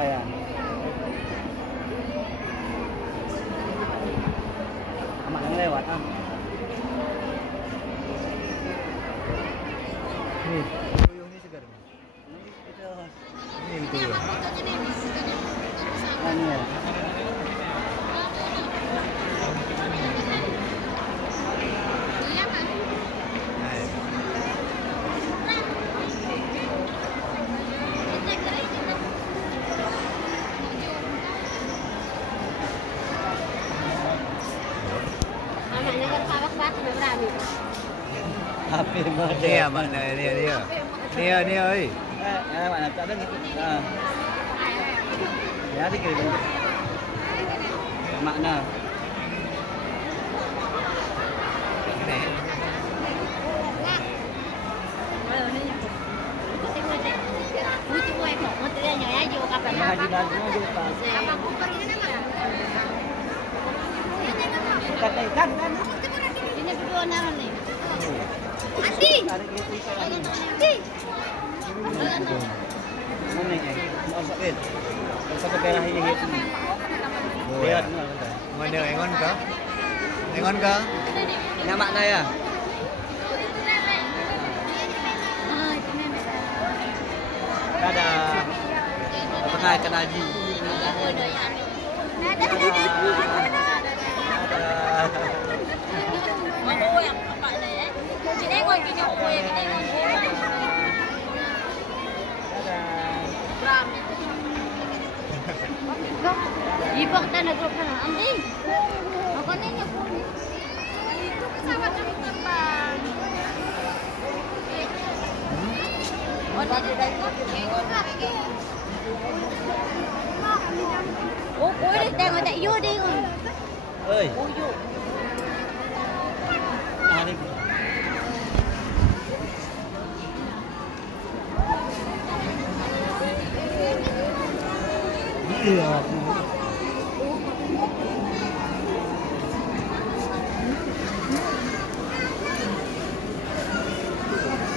ya. Amat yang lewat ah. Nih, tuyulnya segar. Itu. Ini tuyul. Ini ya. Hampir banget. Dia mana dia. Dia oi. Mana tak ada gitu. Ya dikirim. Makna. Ini. Haji Nazmi lupa. Kata ikan kan? Ini berdua nahan nih. Andi. Andi. Mana ni? Mau sakit. Pasal perah ini hit. Lihat ni. Mana engon ka? Engon ka? Nama saya. Dadah. Tengah ikan haji. Ibang na nag-group na. Andi. Ako na niya po. Ito kasama kami terbang. Oh, boleh tengok tak you deh. Oi. Oh, you. Hari. Iya.